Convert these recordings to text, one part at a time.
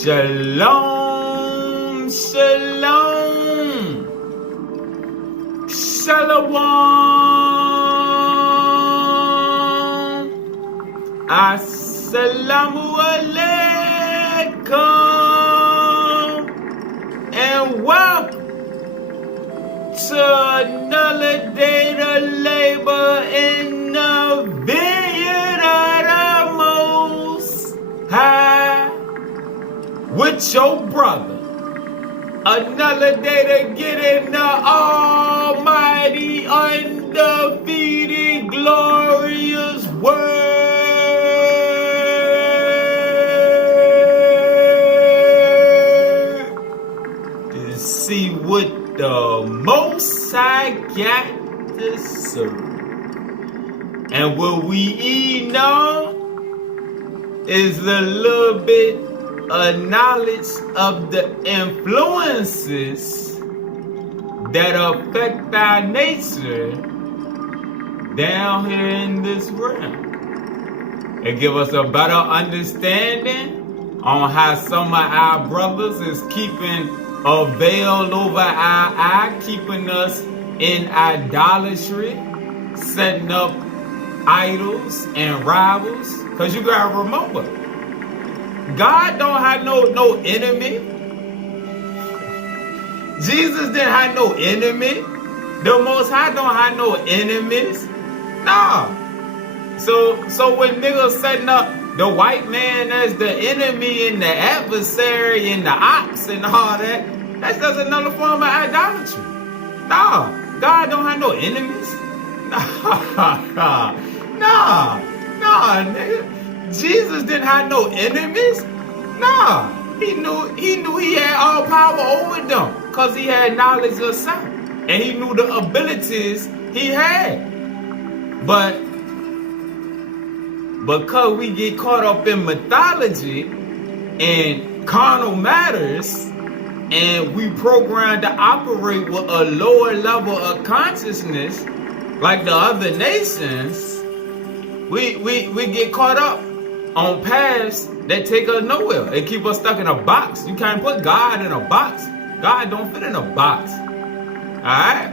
Shalom, shalom, shalom, assalamu alaikum, and welcome to another day to labor in the vineyard of the Most High with your brother. Another day to get in the almighty, undefeated, glorious word to see what the Most High got to serve. And what we eat on is a little bit of knowledge of the influences that affect our nature down here in this realm. It give us a better understanding on how some of our brothers is keeping a veil over our eye, keeping us in idolatry, setting up idols and rivals. Because you gotta remember, God don't have no enemy. Jesus didn't have no enemy. The Most High don't have no enemies. Nah. So when niggas setting up the white man as the enemy and the adversary and the ox and all that, that's just another form of idolatry. Nah. God don't have no enemies. Nah, nigga. Jesus didn't have no enemies. Nah, he knew he had all power over them because he had knowledge of self and he knew the abilities he had. But because we get caught up in mythology and carnal matters, and we programmed to operate with a lower level of consciousness like the other nations, we get caught up on paths that take us nowhere. They keep us stuck in a box. You can't put God in a box. God don't fit in a box. Alright?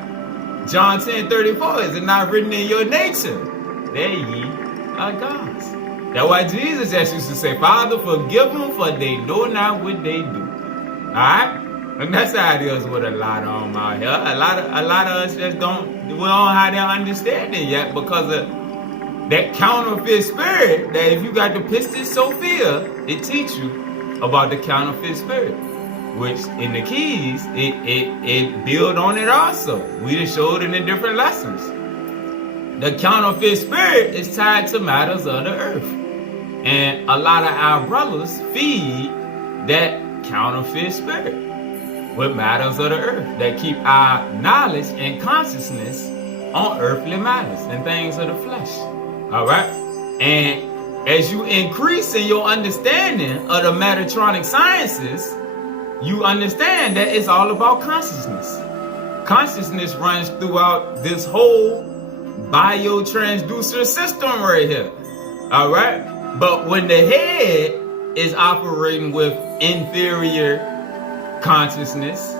John 10:34, is it not written in your nature that ye are gods? That's why Jesus just used to say, Father, forgive them, for they know not what they do. Alright? And that's how it is with a lot of them out here. A lot of us just don't have that understanding yet because of that counterfeit spirit. That if you got the Pistis Sophia, it teach you about the counterfeit spirit, which in the keys it build on it also. We just showed it in different lessons. The counterfeit spirit is tied to matters of the earth, and a lot of our brothers feed that counterfeit spirit with matters of the earth that keep our knowledge and consciousness on earthly matters and things of the flesh. All right? And as you increase in your understanding of the Metatronic sciences, you understand that it's all about consciousness. Consciousness runs throughout this whole biotransducer system right here. All right? But when the head is operating with inferior consciousness,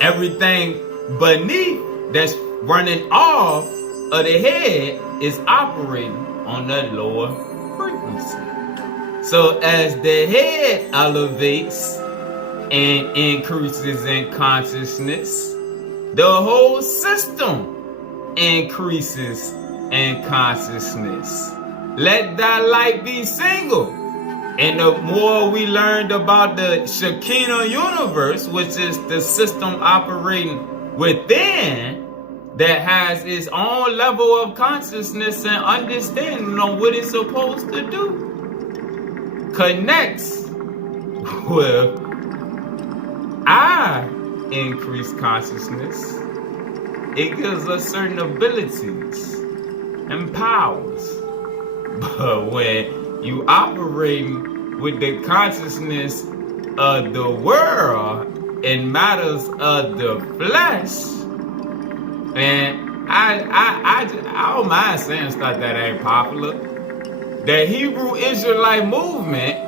everything beneath that's running off of the head is operating on that lower frequency. So as the head elevates and increases in consciousness, the whole system increases in consciousness. Let thy light be single. And the more we learned about the Shekinah universe, which is the system operating within, that has its own level of consciousness and understanding on what it's supposed to do, connects with our increased consciousness. It gives us certain abilities and powers. But when you operating with the consciousness of the world and matters of the flesh, and I don't mind saying stuff that ain't popular. The Hebrew Israelite movement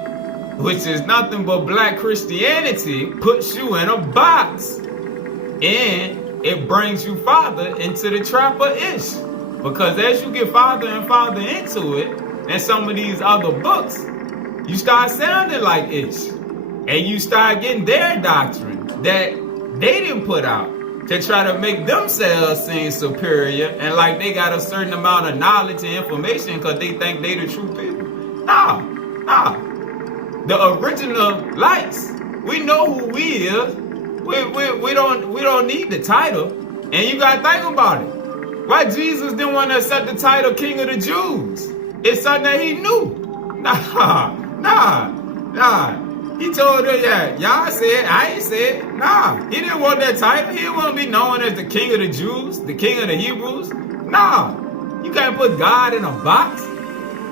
which is nothing but black Christianity, puts you in a box. And it brings you farther into the trap of Ish. Because as you get farther and farther into it, and some of these other books, you start sounding like Ish. And you start getting their doctrine that they didn't put out to try to make themselves seem superior and like they got a certain amount of knowledge and information because they think they the true people. Nah. The original lights, we know who we is. We don't need the title. And you gotta think about it. Why Jesus didn't want to accept the title King of the Jews? It's something that he knew. Nah. He told her, yeah, y'all said, I ain't said. Nah, he didn't want that title. He didn't want to be known as the King of the Jews, the King of the Hebrews. Nah, you can't put God in a box.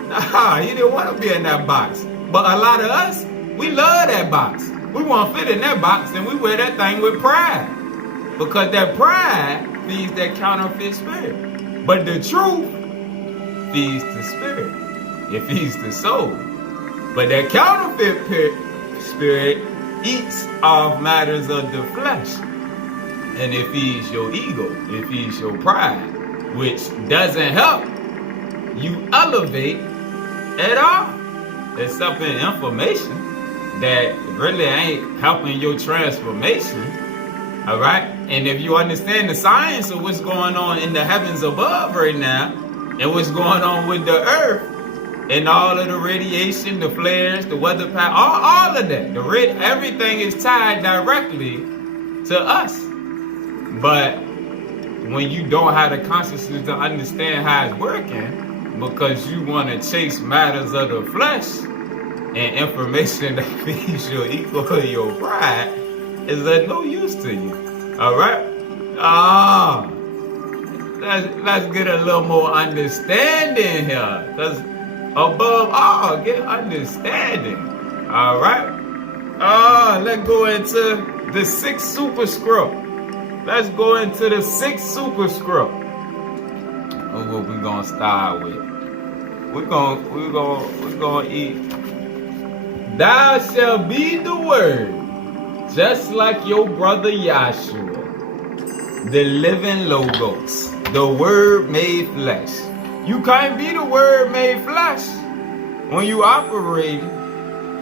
Nah, he didn't want to be in that box. But a lot of us, we love that box. We want to fit in that box and we wear that thing with pride. Because that pride feeds that counterfeit spirit. But the truth feeds the spirit. It feeds the soul. But that counterfeit spirit eats off matters of the flesh. And it feeds your ego. It feeds your pride. Which doesn't help you elevate at all. Except in information that really ain't helping your transformation. Alright? And if you understand the science of what's going on in the heavens above right now, and what's going on with the earth, and all of the radiation, the flares, the weather pattern, all of that. Everything is tied directly to us. But when you don't have the consciousness to understand how it's working, because you want to chase matters of the flesh and information that feeds your ego or your pride, is of no use to you. Alright? Let's get a little more understanding here. Because above all, get understanding. Alright? Let's go into the sixth superscript. Let's go into the sixth superscript. Or what we gonna start with? We're gonna eat. Thou shalt be the word, just like your brother Yahshua, the living logos, the word made flesh. You can't be the word made flesh when you operate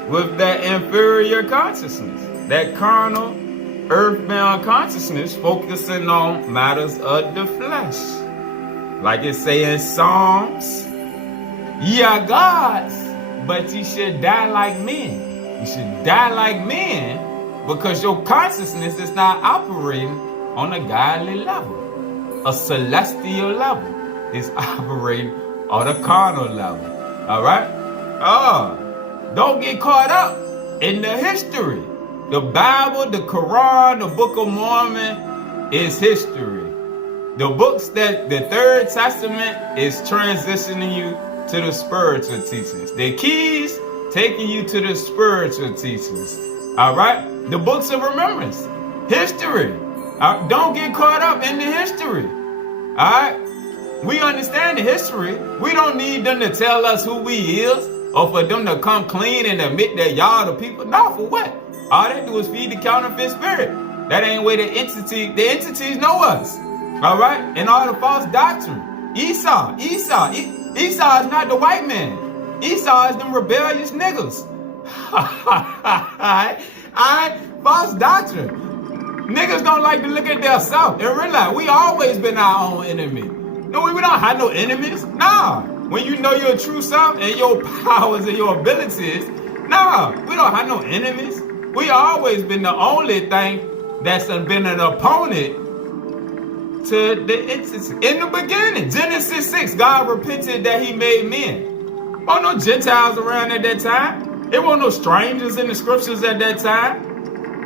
with that inferior consciousness, that carnal, earthbound consciousness focusing on matters of the flesh. Like it say in Psalms, ye are gods, but ye should die like men. You should die like men because your consciousness is not operating on a godly level, a celestial level. It's operating on a carnal level. Alright? Don't get caught up in the history. The Bible, the Quran, the Book of Mormon is history. The books that the Third Testament is transitioning you to the spiritual teachings. The keys taking you to the spiritual teachings. Alright? The books of remembrance. History. Don't get caught up in the history. Alright? We understand the history. We don't need them to tell us who we is or for them to come clean and admit that y'all the people. No, for what? All they do is feed the counterfeit spirit. That ain't where the entities know us. Alright? And all the false doctrine. Esau is not the white man. Esau is them rebellious niggas. Alright? False doctrine. Niggas don't like to look at themselves and realize we always been our own enemy. No, we don't have no enemies. Nah. When you know your true self and your powers and your abilities, nah, we don't have no enemies. We always been the only thing that's been an opponent to the entity. In the beginning, Genesis 6, God repented that he made men. There weren't no Gentiles around at that time. There weren't no strangers in the scriptures at that time.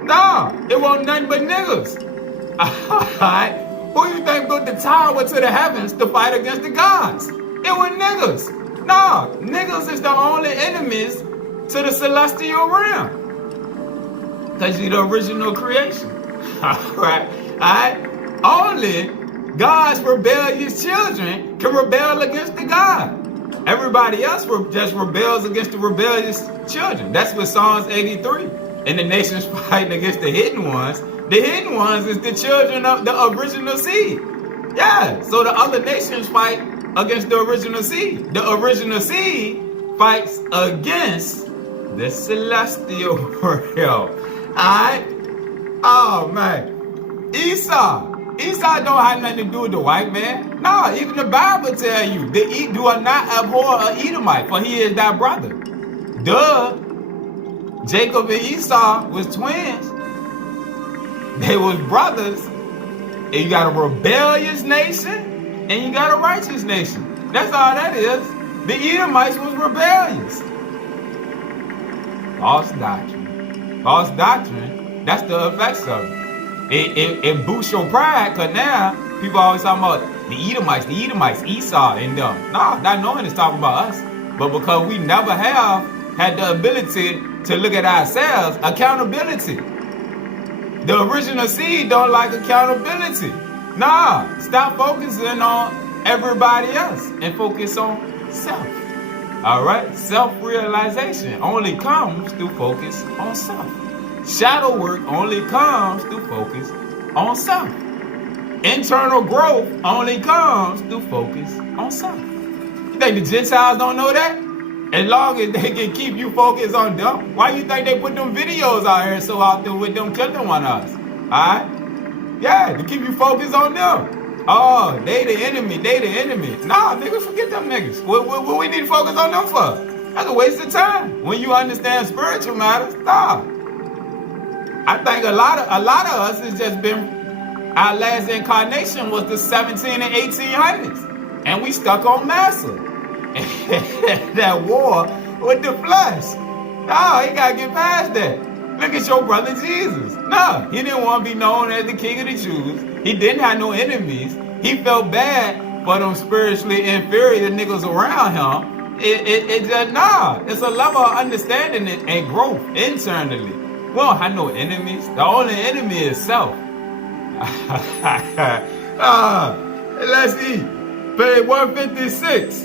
Nah, it wasn't nothing but niggas. Alright? Who you think built the tower to the heavens to fight against the gods? It was niggas. Nah, niggas is the only enemies to the celestial realm. Because you're the original creation. Alright? Only God's rebellious children can rebel against the God. Everybody else just rebels against the rebellious children. That's what Psalms 83. And the nations fighting against the hidden ones. The hidden ones is the children of the original seed. Yeah, so the other nations fight against the original seed. The original seed fights against the celestial realm. Alright? Oh man. Esau don't have nothing to do with the white man. No, even the Bible tell you, do not abhor an Edomite, for he is thy brother. Duh. Jacob and Esau was twins. They was brothers. And you got a rebellious nation, and you got a righteous nation. That's all that is. The Edomites was rebellious. False doctrine. False doctrine, that's the effects of it. It boosts your pride, because now people always talking about the Edomites, Esau and them. No, not knowing it's talking about us. But because we never have had the ability to look at ourselves, accountability. The original seed don't like accountability. Nah, stop focusing on everybody else and focus on self. All right? Self-realization only comes through focus on self. Shadow work only comes through focus on self. Internal growth only comes through focus on self. You think the Gentiles don't know that? As long as they can keep you focused on them, why you think they put them videos out here so out there with them killing one of us? Alright? Yeah, to keep you focused on them. Oh, they the enemy. Nah, niggas, forget them niggas. What we need to focus on them for? That's a waste of time. When you understand spiritual matters, stop. I think a lot of us has just been, our last incarnation was the 17 and 1800s. And we stuck on massa. That war with the flesh. No, he gotta get past that. Look at your brother Jesus. No, he didn't want to be known as the king of the Jews. He didn't have no enemies. He felt bad for them spiritually inferior niggas around him. It's a level of understanding and growth internally. We don't have no enemies. The only enemy is self. Let's see. Page 156.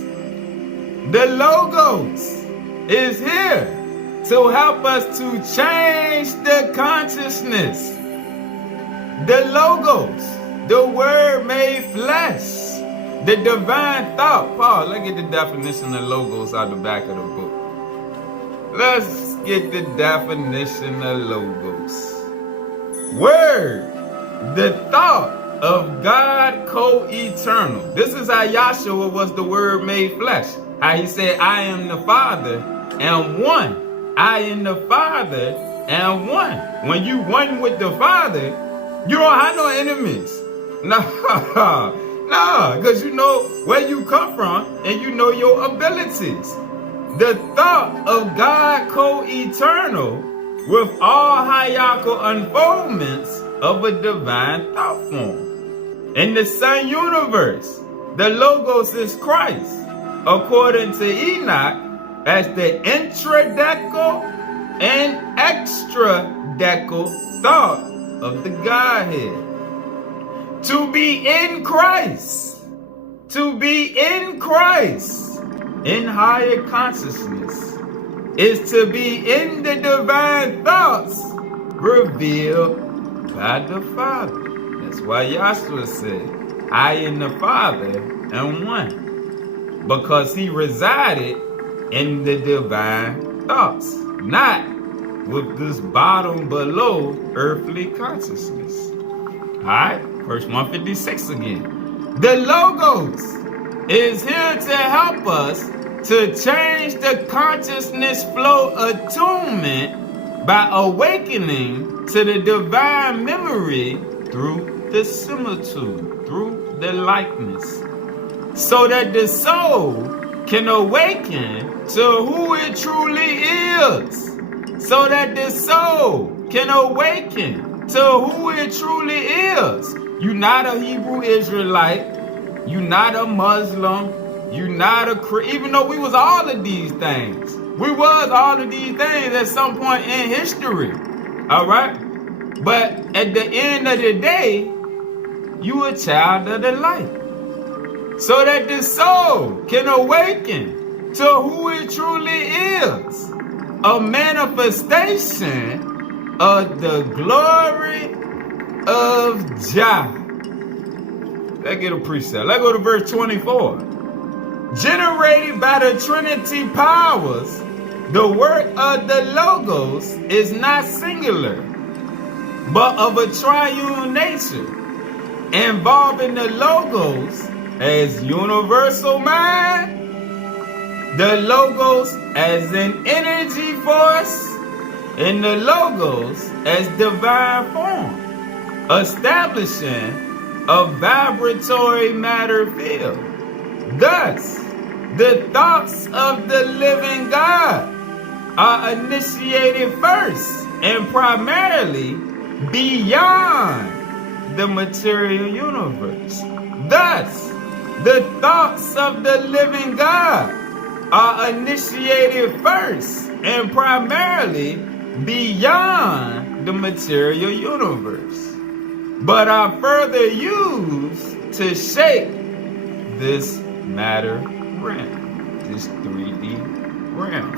The Logos is here to help us to change the consciousness. The Logos, the word made flesh, the divine thought. Paul, let's get the definition of Logos out the back of the book. Let's get the definition of Logos. Word, the thought of God co-eternal. This is how Yahshua was the word made flesh. How he said, I am the Father and one. I am the Father and one. When you one with the Father, you don't have no enemies. No, because you know where you come from and you know your abilities. The thought of God co-eternal with all hierarchical unfoldments of a divine thought form. In the Sun universe, the Logos is Christ, according to Enoch, as the intradecal and extradecal thought of the Godhead. To be in Christ, in higher consciousness, is to be in the divine thoughts revealed by the Father. That's why Yahshua said, I and the Father am one. Because he resided in the divine thoughts, not with this bottom below earthly consciousness. Alright, verse 156 again. The Logos is here to help us to change the consciousness flow attunement by awakening to the divine memory through the similitude, through the likeness, so that the soul can awaken to who it truly is. So that the soul can awaken to who it truly is. You're not a Hebrew Israelite. You're not a Muslim. You're not a Christian. Even though we was all of these things. We was all of these things at some point in history. All right? But at the end of the day, you a child of the light. So that the soul can awaken to who it truly is, a manifestation of the glory of Jah. Let's get a precept. Let's go to verse 24. Generated by the Trinity powers, the work of the Logos is not singular, but of a triune nature, involving the Logos as universal mind, the Logos as an energy force, and the Logos as divine form, establishing a vibratory matter field. Thus, the thoughts of the living God are initiated first and primarily beyond the material universe. Thus, the thoughts of the living God are initiated first and primarily beyond the material universe, but are further used to shape this matter realm, this 3D realm.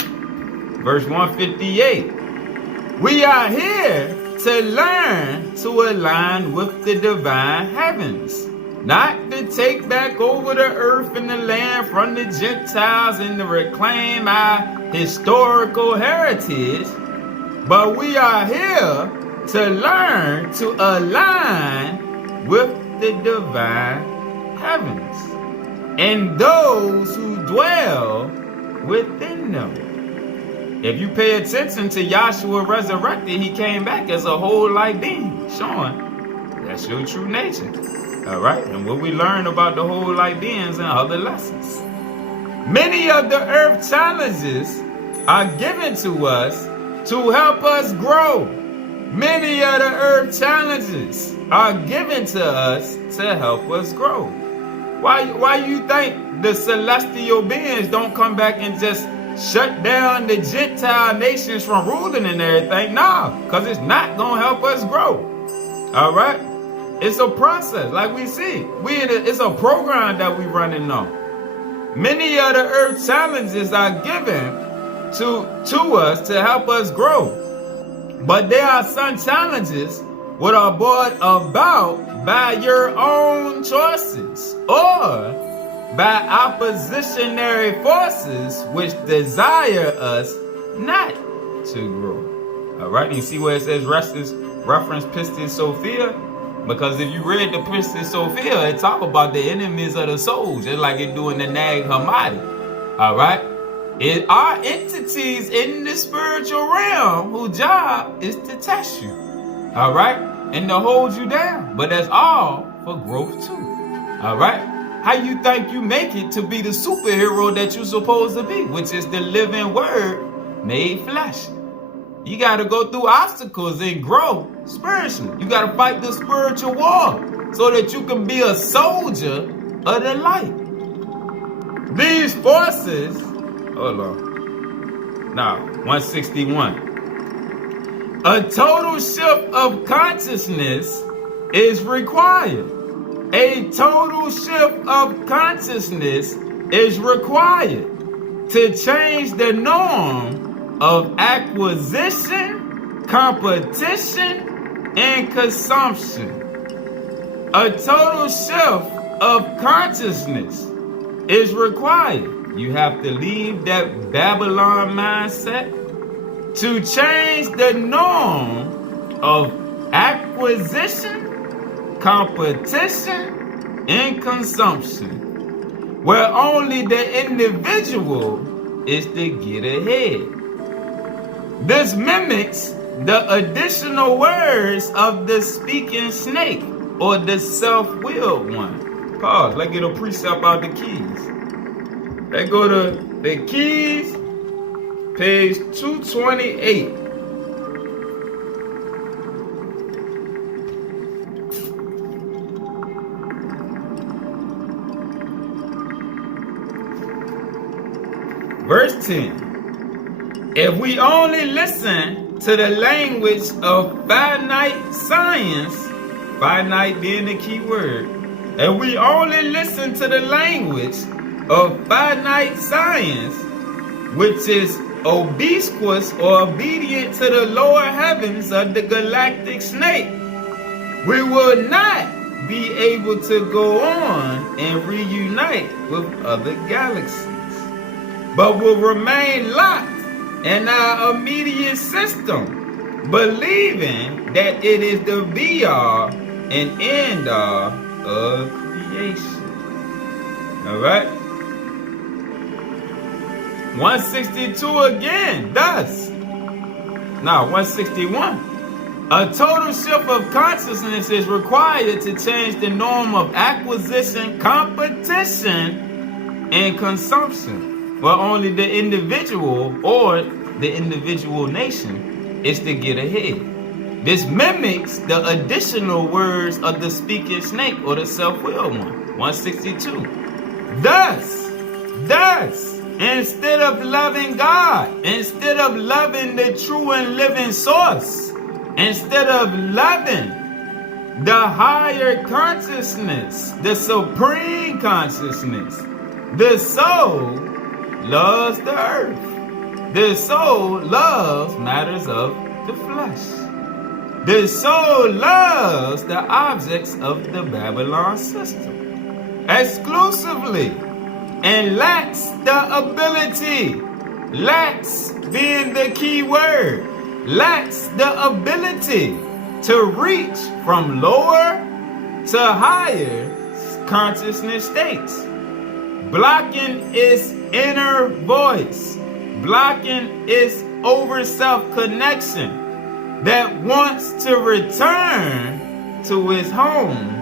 Verse 158. We are here to learn to align with the divine heavens, not to take back over the earth and the land from the Gentiles and to reclaim our historical heritage, but we are here to learn to align with the divine heavens and those who dwell within them. If you pay attention to Yahshua resurrected, he came back as a whole light being, showing that's your true nature. All right, and what we learn about the whole light beings and other lessons. Many of the earth challenges are given to us to help us grow. Many of the earth challenges are given to us to help us grow. Why you think the celestial beings don't come back and just shut down the Gentile nations from ruling and everything? No, because it's not going to help us grow. All right? It's a process, like we see. It's a program that we running on. Many of the earth challenges are given to us to help us grow. But there are some challenges what are brought about by your own choices or by oppositionary forces which desire us not to grow. All right, you see where it says reference Pistis Sophia? Because if you read the Pistis Sophia, it talk about the enemies of the soul, just like it do in the Nag Hammadi. All right? It are entities in the spiritual realm whose job is to test you. All right? And to hold you down. But that's all for growth too. All right? How you think you make it to be the superhero that you're supposed to be, which is the living word made flesh. You got to go through obstacles and grow spiritually. You got to fight the spiritual war so that you can be a soldier of the light. These forces, hold on. Now, 161. A total shift of consciousness is required. A total shift of consciousness is required to change the norm of acquisition, competition, and consumption. A total shift of consciousness is required. You have to leave that Babylon mindset to change the norm of acquisition, competition, and consumption, where only the individual is to get ahead. This mimics the additional words of the speaking snake or the self-willed one. Pause. Let's get a precept out the keys. Let's go to the keys, page 228. Verse 10. If we only listen to the language of finite science, finite being the key word, if we only listen to the language of finite science, which is obsequious or obedient to the lower heavens of the galactic snake, we will not be able to go on and reunite with other galaxies, but will remain locked in our immediate system, believing that it is the be-all and end-all of creation. Alright? 162 again, thus. Now, 161. A total shift of consciousness is required to change the norm of acquisition, competition, and consumption, where only the individual or the individual nation is to get ahead. This mimics the additional words of the speaking snake or the self-willed one. 162. Thus, instead of loving God, instead of loving the true and living source, instead of loving the higher consciousness, the supreme consciousness, the soul loves the earth. The soul loves matters of the flesh. The soul loves the objects of the Babylon system exclusively, and lacks the ability, lacks being the key word, lacks the ability to reach from lower to higher consciousness states, blocking its inner voice, blocking its over self connection that wants to return to its home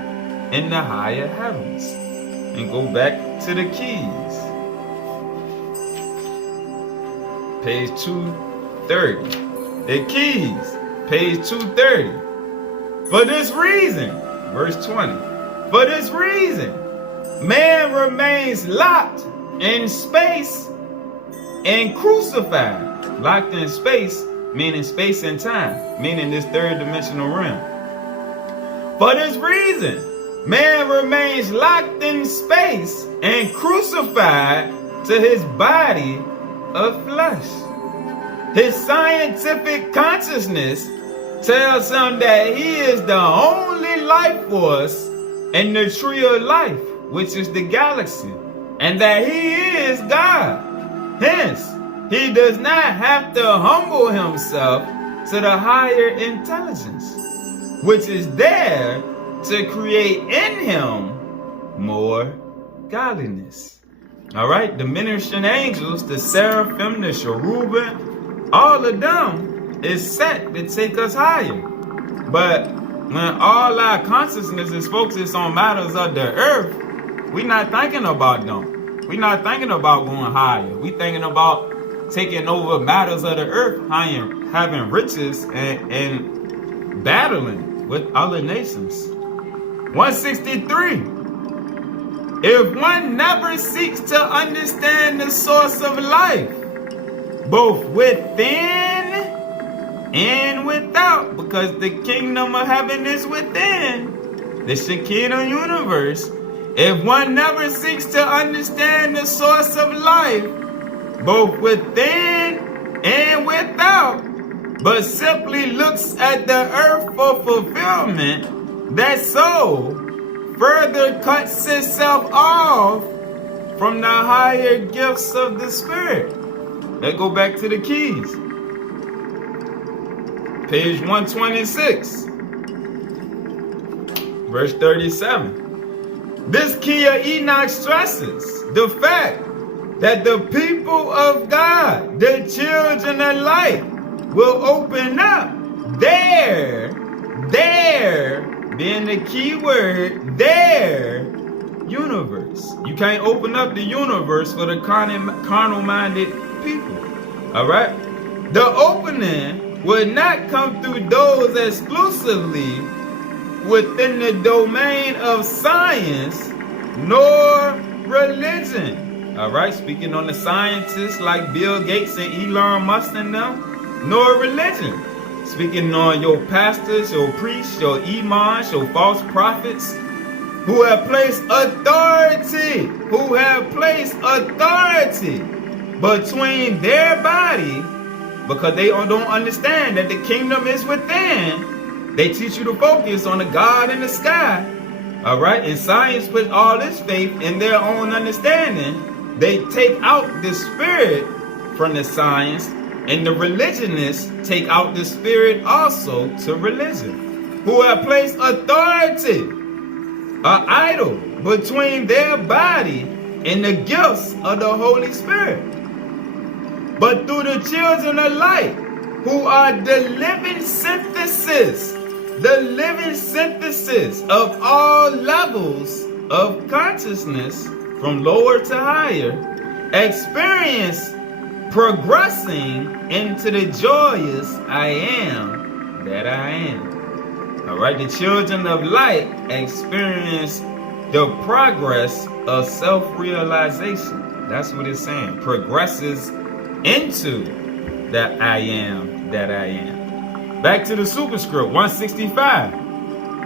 in the higher heavens. And go back to the keys. Page 230. The keys, page 230. For this reason, verse 20. For this reason, man remains locked in space and crucified. Locked in space, meaning space and time, meaning this third dimensional realm. For this reason, man remains locked in space and crucified to his body of flesh. His scientific consciousness tells him that he is the only life force in the tree of life, which is the galaxy, and that he is God. Hence, he does not have to humble himself to the higher intelligence, which is there to create in him more godliness. All right, the ministering angels, the seraphim, the cherubim, all of them is set to take us higher. But when all our consciousness is focused on matters of the earth, we're not thinking about them. We're not thinking about going higher. We're thinking about taking over matters of the earth, having riches and battling with other nations. 163. If one never seeks to understand the source of life, both within and without, because the kingdom of heaven is within, the Shekinah universe, if one never seeks to understand the source of life, both within and without, but simply looks at the earth for fulfillment, that soul further cuts itself off from the higher gifts of the Spirit. Let's go back to the keys. Page 126, verse 37. This key of Enoch stresses the fact that the people of God, the children of light, will open up their, being the key word, their universe. You can't open up the universe for the carnal-minded people. All right? The opening would not come through those exclusively within the domain of science nor religion. All right? Speaking on the scientists like Bill Gates and Elon Musk and them, nor religion. Speaking on your pastors, your priests, your imams, your false prophets, who have placed authority, between their body, because they don't understand that the kingdom is within. They teach you to focus on the God in the sky. All right, and science puts all its faith in their own understanding. They take out the spirit from the science, and the religionists take out the spirit also to religion, who have placed authority, an idol, between their body and the gifts of the Holy Spirit. But through the children of light, who are the living synthesis of all levels of consciousness, from lower to higher, experience progressing into the joyous I am that I am. All right, the children of light experience the progress of self-realization. That's what it's saying. Progresses into that I am that I am. Back to the superscript, 165.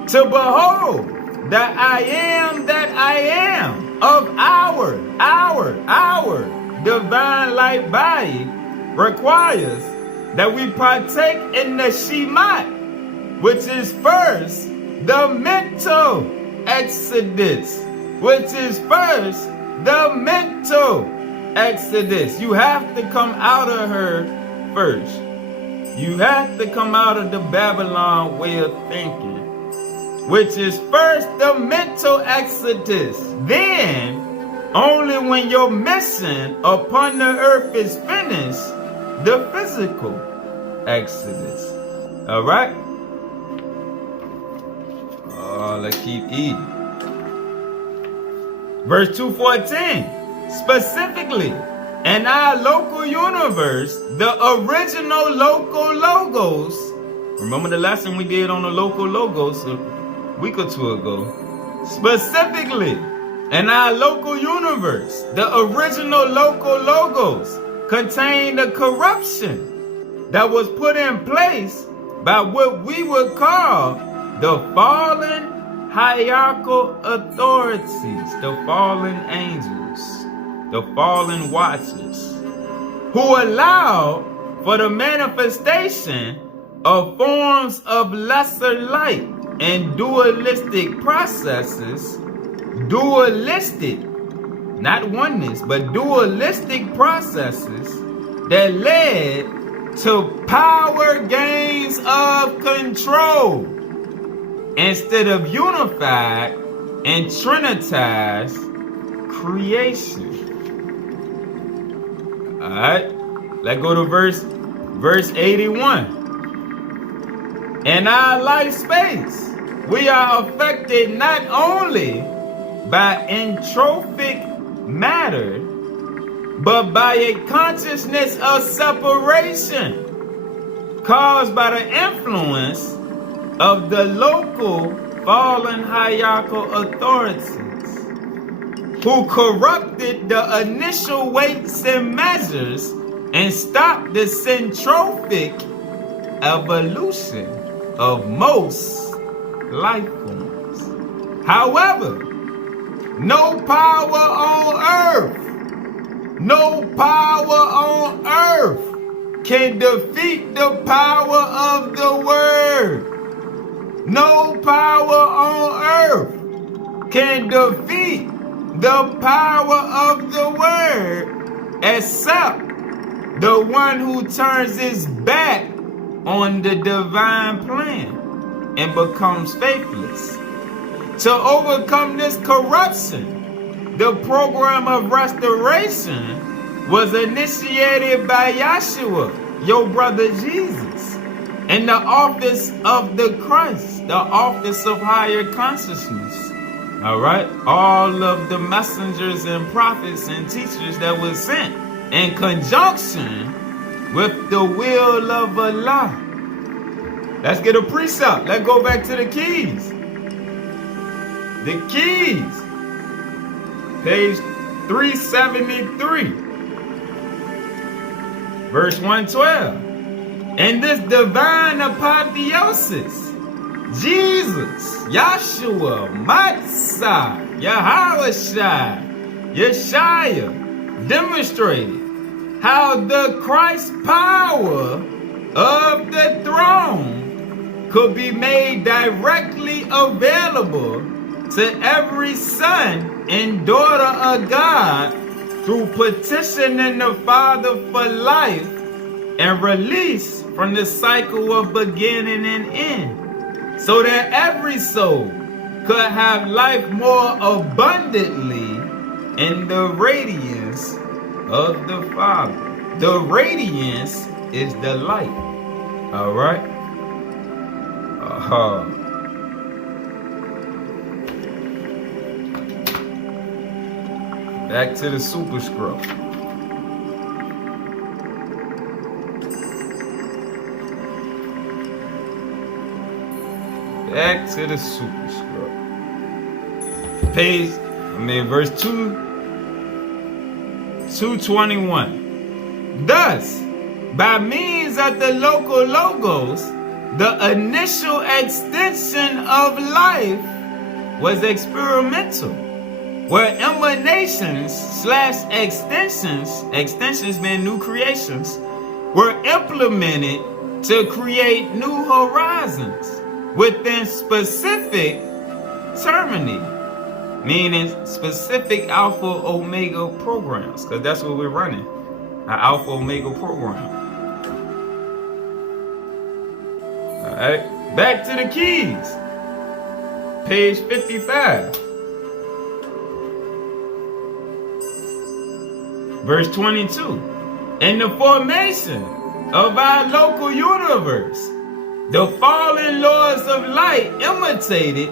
To behold that I am that I am of our divine light body requires that we partake in the Shemat, which is first the mental exodus. You have to come out of her first. You have to come out of the Babylon way of thinking, which is first the mental exodus. Then, only when your mission upon the earth is finished, the physical exodus. All right? Oh, let's keep eating. Verse 214. Specifically, in our local universe, the original local logos. Remember the lesson we did on the local logos a week or two ago? Specifically, in our local universe, the original local logos contain the corruption that was put in place by what we would call the fallen hierarchical authorities, the fallen angels, the fallen watchers, who allowed for the manifestation of forms of lesser light and dualistic processes, not oneness, but dualistic processes that led to power gains of control instead of unified and trinitized creation. All right, let's go to verse 81. In our life space, we are affected not only by entropic matter, but by a consciousness of separation caused by the influence of the local fallen hierarchical authorities, who corrupted the initial weights and measures and stopped the centropic evolution of most life forms. However, no power on earth can defeat the power of the Word. No power on earth can defeat the power of the Word except the one who turns his back on the divine plan and becomes faithless. To overcome this corruption, the program of restoration was initiated by Yeshua, your brother Jesus, in the office of the Christ, the office of higher consciousness. All right, all of the messengers and prophets and teachers that were sent in conjunction with the will of Allah. Let's get a precept. Let's go back to the keys. The keys, page 373, verse 112. In this divine apotheosis, Jesus, Yahshua, Matzah, Yahawashai, Yeshaya demonstrated how the Christ power of the throne could be made directly available to every son and daughter of God through petitioning the Father for life and release from the cycle of beginning and end, so that every soul could have life more abundantly in the radiance of the Father. The radiance is the light. All right? Back to the super scroll. Back to the super scroll. Verse 221. Thus, by means of the local logos, the initial extension of life was experimental, where emanations/extensions being new creations, were implemented to create new horizons within specific termini, meaning specific Alpha Omega programs, because that's what we're running, our Alpha Omega program. All right, back to the keys, page 55, verse 22. In the formation of our local universe, the fallen lords of light imitated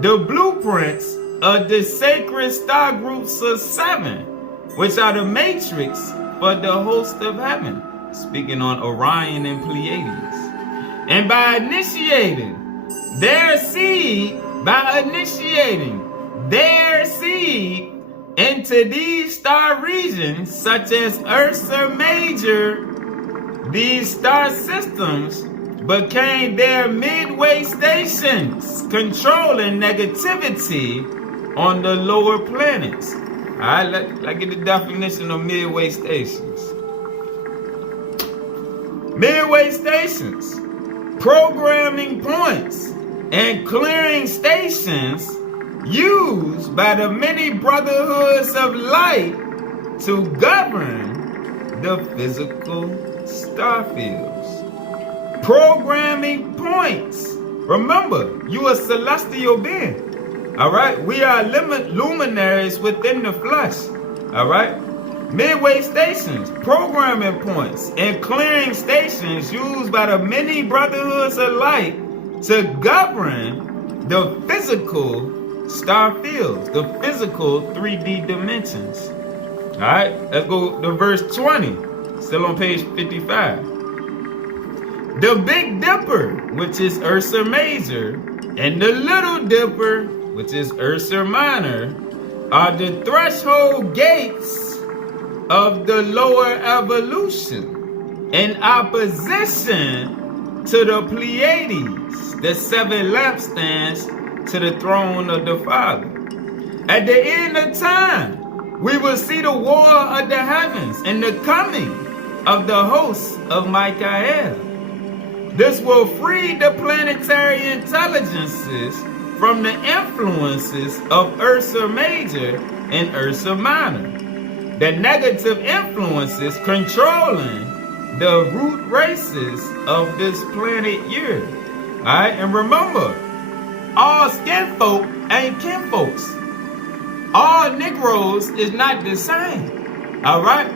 the blueprints of the sacred star groups of 7, which are the matrix for the host of heaven, speaking on Orion and Pleiades. And by initiating their seed into these star regions, such as Ursa Major, these star systems became their midway stations, controlling negativity on the lower planets. All right, let's get the definition of midway stations. Midway stations, programming points, and clearing stations used by the many brotherhoods of light to govern the physical star fields. Programming points. Remember, you are celestial being. All right, we are luminaries within the flesh. All right, midway stations, programming points, and clearing stations used by the many brotherhoods of light to govern the physical star fields, the physical 3D dimensions. All right, let's go to verse 20, still on page 55. The Big Dipper, which is Ursa Major, and the Little Dipper, which is Ursa Minor, are the threshold gates of the lower evolution, in opposition to the Pleiades, the 7 lampstands to the throne of the Father. At the end of time, we will see the war of the heavens and the coming of the hosts of Michael. This will free the planetary intelligences from the influences of Ursa Major and Ursa Minor, the negative influences controlling the root races of this planet year. All right, and remember, all skin folk ain't kinfolks. All Negroes is not the same. All right,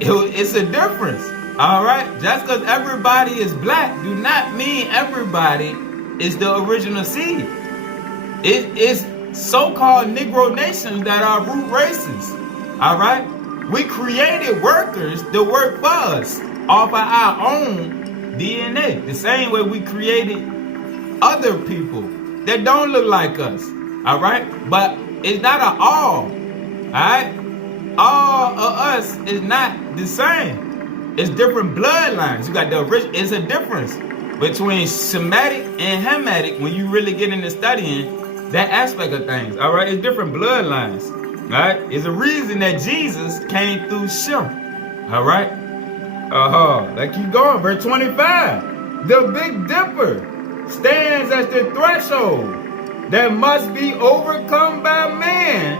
it's a difference. All right, just because everybody is black do not mean everybody is the original seed. It is so-called Negro nations that are root races. All right, we created workers to work for us off of our own DNA, the same way we created other people that don't look like us. All right, but it's not an all. All right, all of us is not the same. It's different bloodlines. You got the rich. It's a difference. between Semitic and Hamitic when you really get into studying that aspect of things. All right, it's different bloodlines. All right, it's a reason that Jesus came through Shem. All right, let's keep going. Verse 25. The Big Dipper stands as the threshold that must be overcome by man.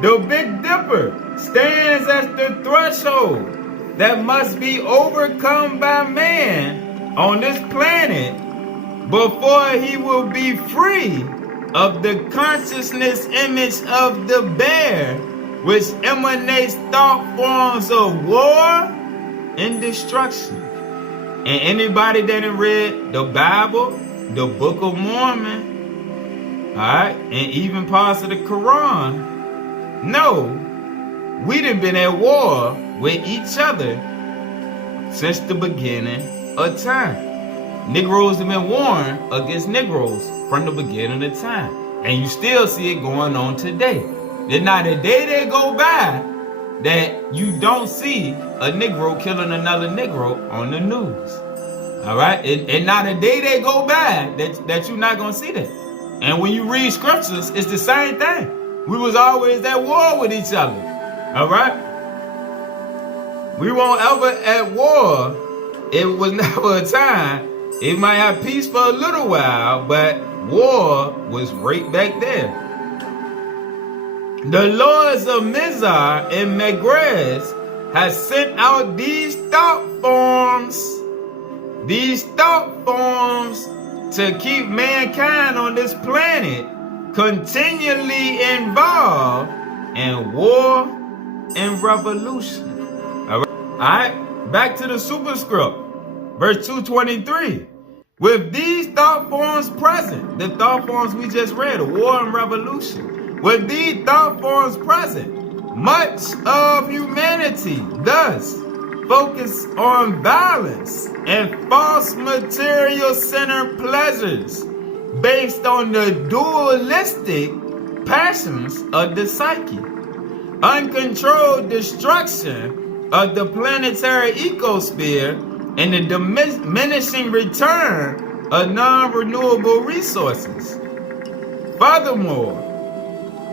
The Big Dipper stands as the threshold that must be overcome by man on this planet before he will be free of the consciousness image of the bear, which emanates thought forms of war and destruction. And anybody that has read the Bible, the Book of Mormon, alright, and even parts of the Quran, know we done been at war with each other since the beginning of time. Negroes have been warring against Negroes from the beginning of time. And you still see it going on today. There's not a day that go by that you don't see a Negro killing another Negro on the news. Alright? And not a day that go by that you're not going to see that. And when you read scriptures, it's the same thing. We was always at war with each other. Alright? We won't ever at war. It was never a time. It might have peace for a little while, but war was right back there. The lords of Mizar and Megrez has sent out these thought forms to keep mankind on this planet continually involved in war and revolution. All right, back to the superscript, verse 223. With these thought forms present, the thought forms we just read, war and revolution. With these thought forms present, much of humanity thus focus on violence and false material-centered pleasures based on the dualistic passions of the psyche. Uncontrolled destruction of the planetary ecosphere and the diminishing return of non-renewable resources. Furthermore,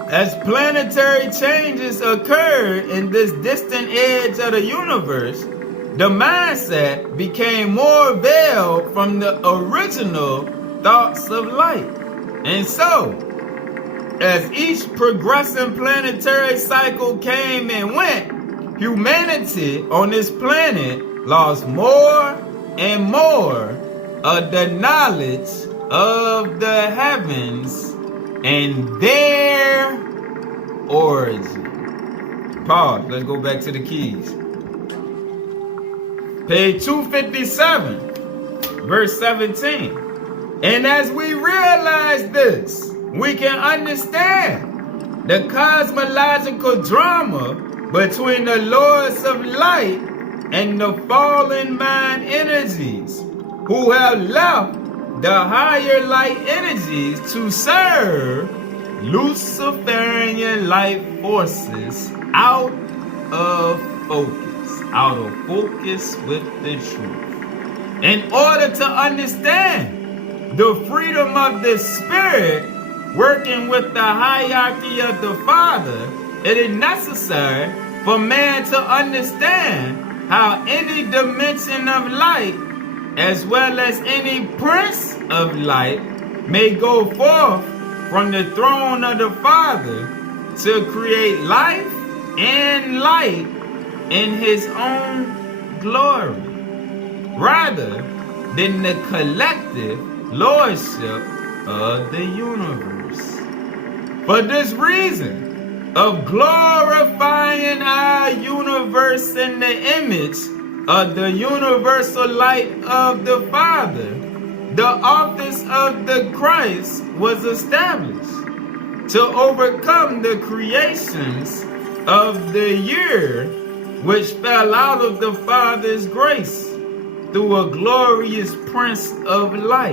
as planetary changes occurred in this distant edge of the universe, the mindset became more veiled from the original thoughts of light. And so, as each progressing planetary cycle came and went, humanity on this planet lost more and more of the knowledge of the heavens and their origin. Pause. Let's go back to the keys. Page 257, verse 17. And as we realize this, we can understand the cosmological drama between the lords of light and the fallen mind energies who have left the higher light energies to serve Luciferian light forces out of focus with the truth. In order to understand the freedom of the spirit working with the hierarchy of the Father, it is necessary for man to understand how any dimension of light, as well as any prince of light, may go forth from the throne of the Father to create life and light in his own glory, rather than the collective lordship of the universe. For this reason of glorifying our universe in the image of the universal light of the Father, the office of the Christ was established to overcome the creations of the year which fell out of the Father's grace through a glorious Prince of Light,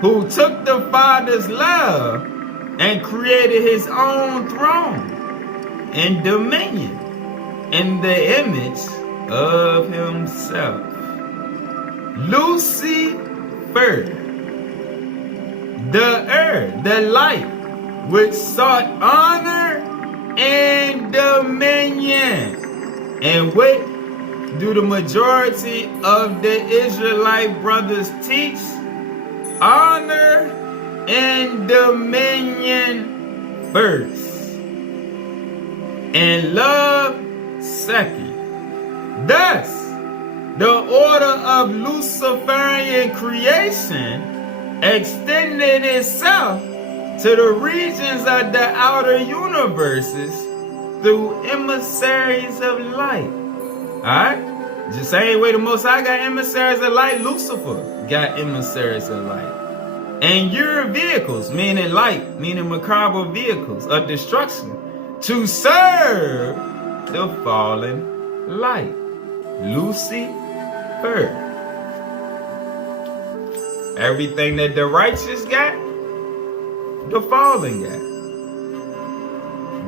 who took the Father's love and created his own throne and dominion in the image of himself. Lucifer, the light, which sought honor and dominion. And what do the majority of the Israelite brothers teach? Honor and dominion first, and love second. Thus, the order of Luciferian creation extended itself to the regions of the outer universes through emissaries of light. Alright? Just same way the Most High got emissaries of light, Lucifer got emissaries of light. And your vehicles, meaning light, meaning macabre vehicles of destruction, to serve the fallen light. Lucifer. Everything that the righteous got, the fallen got.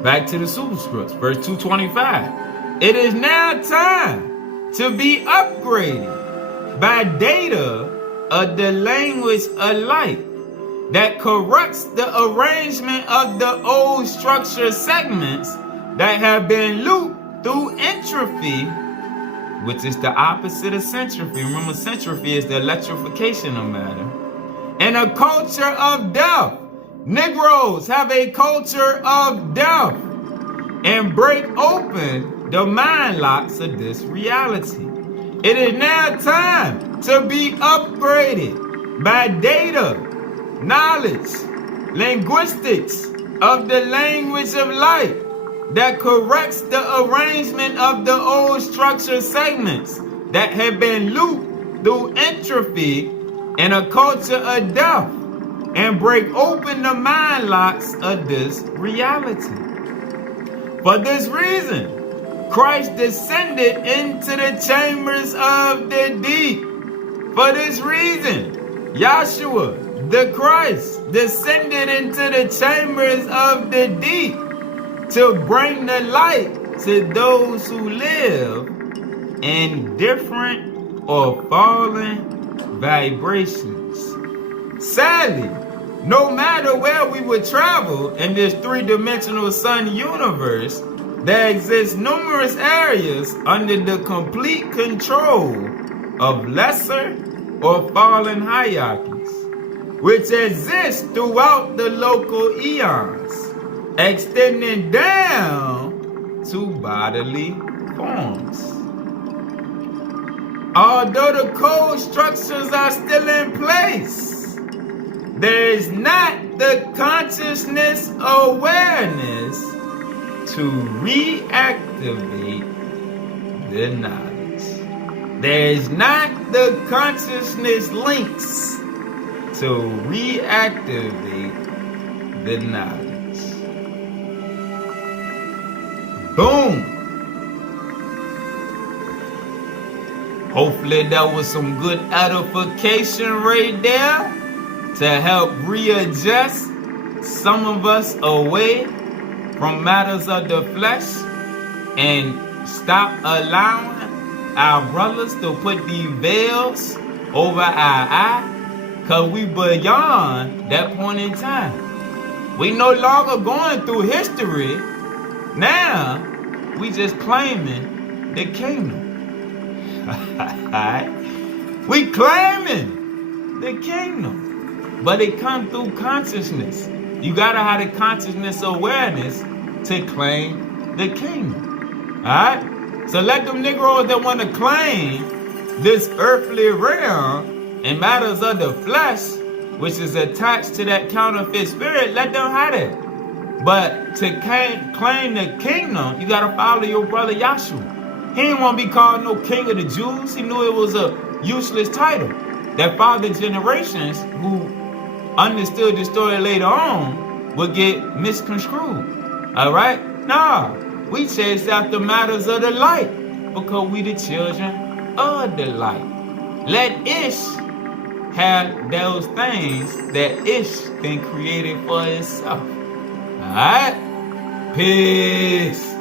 Back to the superscripts, verse 225. It is now time to be upgraded by data of the language of light that corrects the arrangement of the old structure segments that have been looped through entropy, which is the opposite of centropy. Remember, centropy is the electrification of matter. And a culture of death. Negroes have a culture of death and break open the mind locks of this reality. It is now time to be upgraded by data, knowledge, linguistics of the language of light that corrects the arrangement of the old structure segments that have been looped through entropy and a culture of death and break open the mind locks of this reality. For this reason, Christ descended into the chambers of the deep. For this reason, Yahshua, the Christ, descended into the chambers of the deep to bring the light to those who live in different or fallen vibrations. Sadly, no matter where we would travel in this three-dimensional sun universe, there exist numerous areas under the complete control of lesser or fallen hierarchies, which exist throughout the local eons, extending down to bodily forms. Although the code structures are still in place, there is not the consciousness awareness to reactivate the knowledge. There is not the consciousness links to reactivate the knowledge. Boom. Hopefully that was some good edification right there to help readjust some of us away from matters of the flesh and stop allowing our brothers to put these veils over our eye, because we beyond that point in time. We no longer going through history. Now we just claiming the kingdom. We claiming the kingdom, but it comes through consciousness. You gotta have the consciousness awareness to claim the kingdom. Alright? So let them Negroes that want to claim this earthly realm and matters of the flesh, which is attached to that counterfeit spirit, let them have it. But to claim the kingdom, you gotta follow your brother Yahshua. He didn't want to be called no king of the Jews. He knew it was a useless title. That father generations who understood the story later on would get misconstrued. Alright? Nah, we chase after matters of the light because we the children of the light. Let Ish have those things that Ish been created for itself. Alright? Peace.